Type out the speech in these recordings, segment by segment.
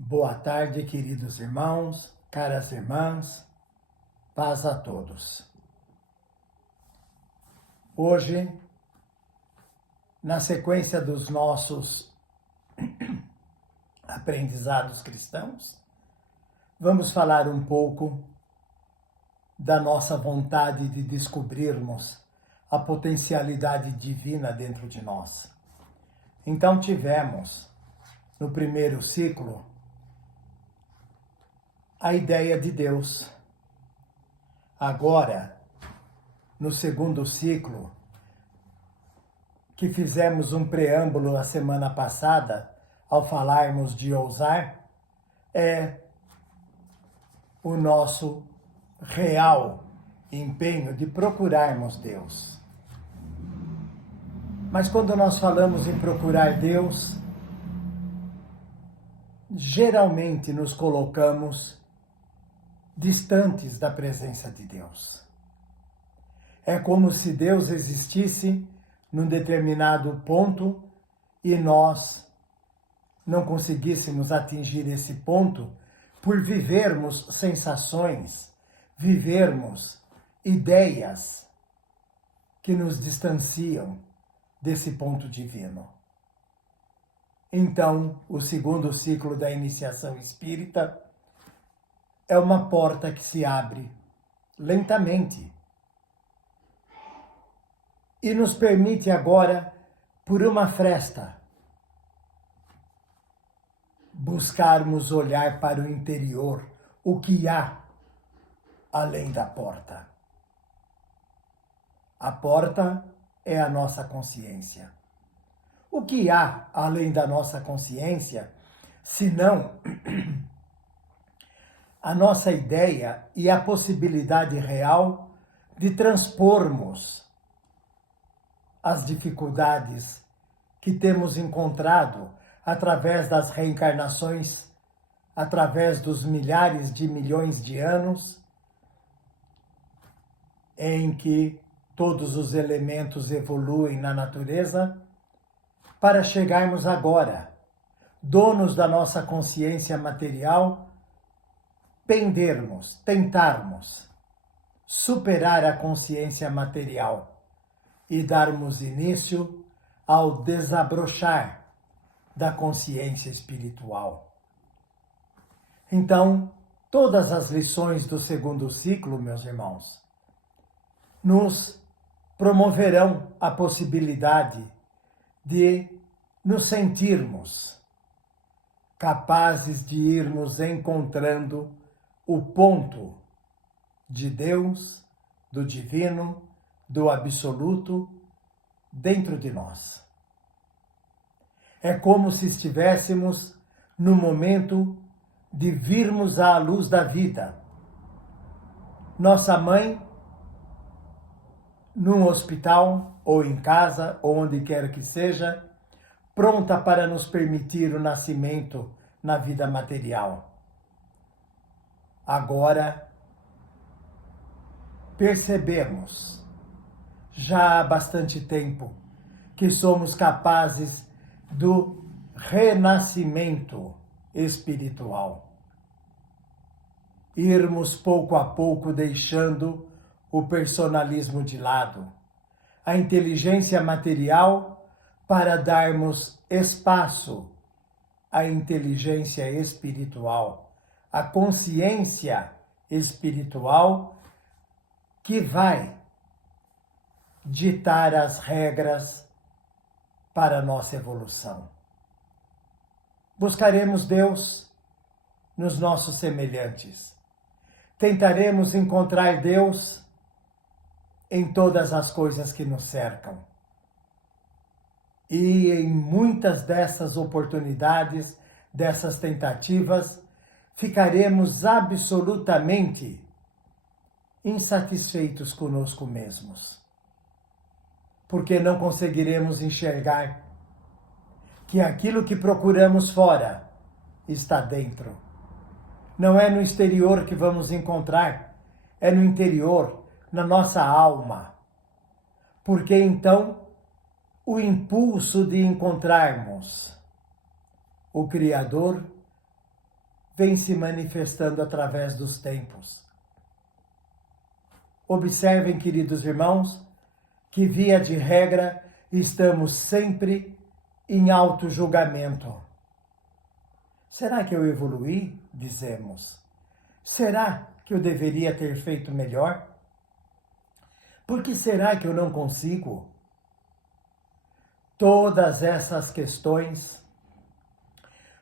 Boa tarde, queridos irmãos, caras irmãs, paz a todos. Hoje, na sequência dos nossos aprendizados cristãos, vamos falar um pouco da nossa vontade de descobrirmos a potencialidade divina dentro de nós. Então, tivemos, no primeiro ciclo, a ideia de Deus. Agora, no segundo ciclo, que fizemos um preâmbulo a semana passada, ao falarmos de ousar, é o nosso real empenho de procurarmos Deus. Mas quando nós falamos em procurar Deus, geralmente nos colocamos distantes da presença de Deus. É como se Deus existisse num determinado ponto e nós não conseguíssemos atingir esse ponto por vivermos sensações, vivermos ideias que nos distanciam desse ponto divino. Então, o segundo ciclo da iniciação espírita é uma porta que se abre lentamente e nos permite agora, por uma fresta, buscarmos olhar para o interior, o que há além da porta. A porta é a nossa consciência. O que há além da nossa consciência, senão a nossa ideia e a possibilidade real de transpormos as dificuldades que temos encontrado através das reencarnações, através dos milhares de milhões de anos em que todos os elementos evoluem na natureza, para chegarmos agora, donos da nossa consciência material, tentarmos superar a consciência material e darmos início ao desabrochar da consciência espiritual. Então, todas as lições do segundo ciclo, meus irmãos, nos promoverão a possibilidade de nos sentirmos capazes de irmos encontrando o ponto de Deus, do divino, do absoluto dentro de nós. É como se estivéssemos no momento de virmos à luz da vida. Nossa mãe, num hospital ou em casa, ou onde quer que seja, pronta para nos permitir o nascimento na vida material. Agora, percebemos, já há bastante tempo, que somos capazes do renascimento espiritual. Irmos pouco a pouco deixando o personalismo de lado, a inteligência material, para darmos espaço à inteligência espiritual, à consciência espiritual que vai ditar as regras para a nossa evolução. Buscaremos Deus nos nossos semelhantes. Tentaremos encontrar Deus em todas as coisas que nos cercam. E em muitas dessas oportunidades, dessas tentativas, ficaremos absolutamente insatisfeitos conosco mesmos. Porque não conseguiremos enxergar que aquilo que procuramos fora está dentro. Não é no exterior que vamos encontrar, é no interior, na nossa alma. Porque então o impulso de encontrarmos o Criador vem se manifestando através dos tempos. Observem, queridos irmãos, que via de regra estamos sempre em auto-julgamento. Será que eu evoluí? Dizemos. Será que eu deveria ter feito melhor? Por que será que eu não consigo? Todas essas questões,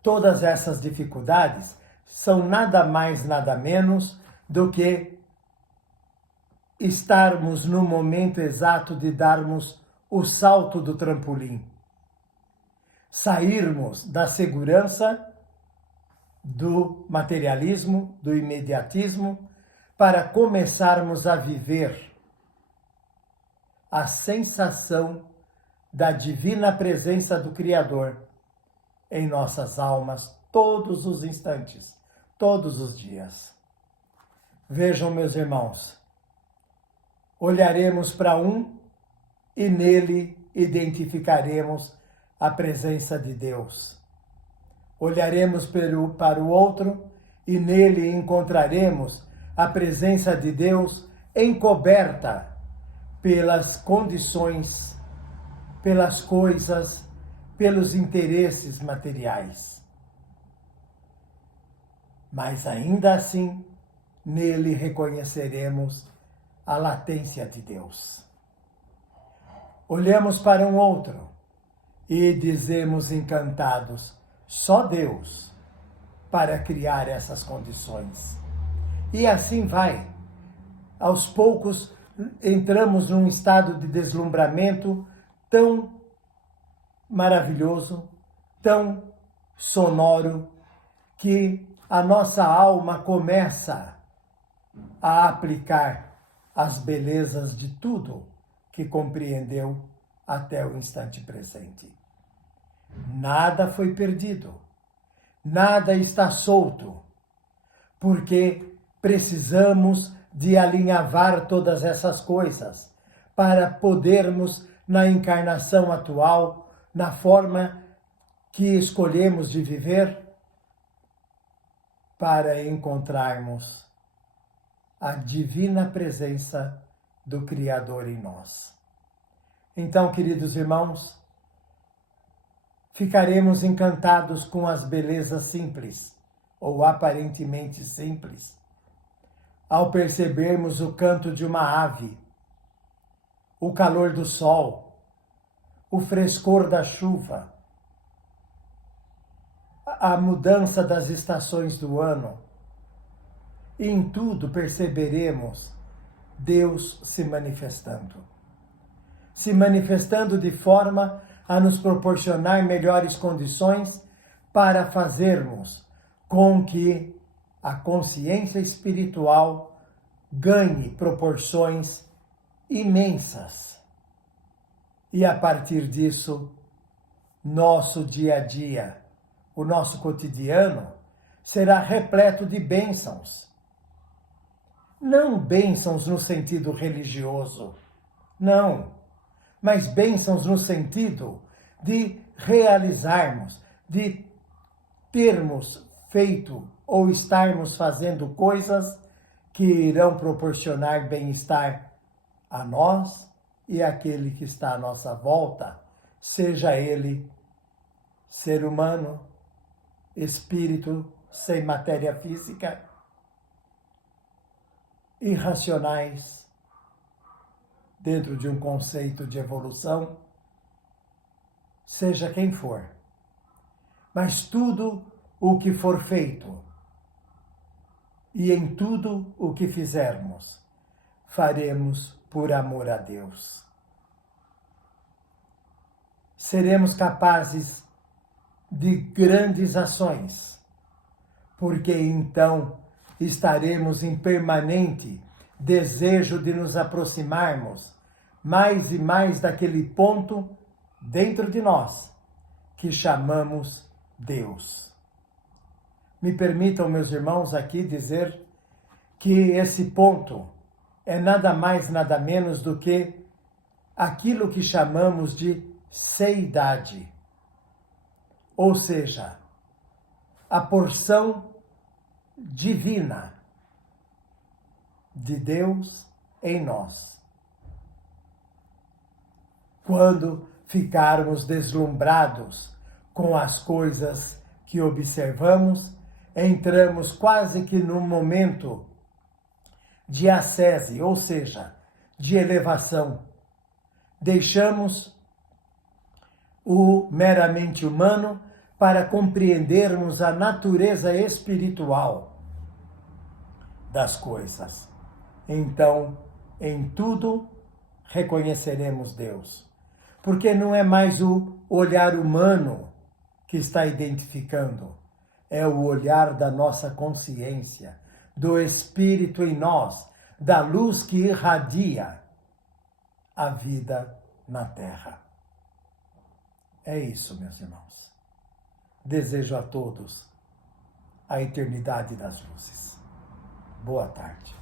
todas essas dificuldades são nada mais, nada menos do que estarmos no momento exato de darmos o salto do trampolim. Sairmos da segurança, do materialismo, do imediatismo, para começarmos a viver a sensação da divina presença do Criador em nossas almas todos os instantes, todos os dias. Vejam, meus irmãos, olharemos para um e nele identificaremos a presença de Deus. Olharemos para o outro e nele encontraremos a presença de Deus encoberta pelas condições, pelas coisas, pelos interesses materiais. Mas ainda assim, nele reconheceremos a latência de Deus. Olhamos para um outro e dizemos encantados, só Deus para criar essas condições. E assim vai. Aos poucos entramos num estado de deslumbramento tão maravilhoso, tão sonoro, que a nossa alma começa a aplicar as belezas de tudo que compreendeu até o instante presente. Nada foi perdido, nada está solto, porque precisamos de alinhavar todas essas coisas para podermos, na encarnação atual, na forma que escolhemos de viver, para encontrarmos a divina presença do Criador em nós. Então, queridos irmãos, ficaremos encantados com as belezas simples, ou aparentemente simples, ao percebermos o canto de uma ave, o calor do sol, o frescor da chuva, a mudança das estações do ano. E em tudo perceberemos Deus se manifestando de forma a nos proporcionar melhores condições para fazermos com que a consciência espiritual ganhe proporções imensas. E a partir disso, nosso dia a dia, o nosso cotidiano, será repleto de bênçãos. Não bênçãos no sentido religioso, não, mas bênçãos no sentido de realizarmos, de termos feito ou estarmos fazendo coisas que irão proporcionar bem-estar a nós e àquele que está à nossa volta, seja ele ser humano, espírito sem matéria física, irracionais, dentro de um conceito de evolução, seja quem for. Mas tudo o que for feito e em tudo o que fizermos, faremos por amor a Deus. Seremos capazes de grandes ações, porque então estaremos em permanente desejo de nos aproximarmos mais e mais daquele ponto dentro de nós que chamamos Deus. Me permitam, meus irmãos, aqui dizer que esse ponto é nada mais, nada menos do que aquilo que chamamos de seidade. Ou seja, a porção divina de Deus em nós. Quando ficarmos deslumbrados com as coisas que observamos, entramos quase que num momento de ascese, ou seja, de elevação. Deixamos o meramente humano para compreendermos a natureza espiritual das coisas. Então, em tudo, reconheceremos Deus. Porque não é mais o olhar humano que está identificando, é o olhar da nossa consciência, do Espírito em nós, da luz que irradia a vida na Terra. É isso, meus irmãos. Desejo a todos a eternidade das luzes. Boa tarde.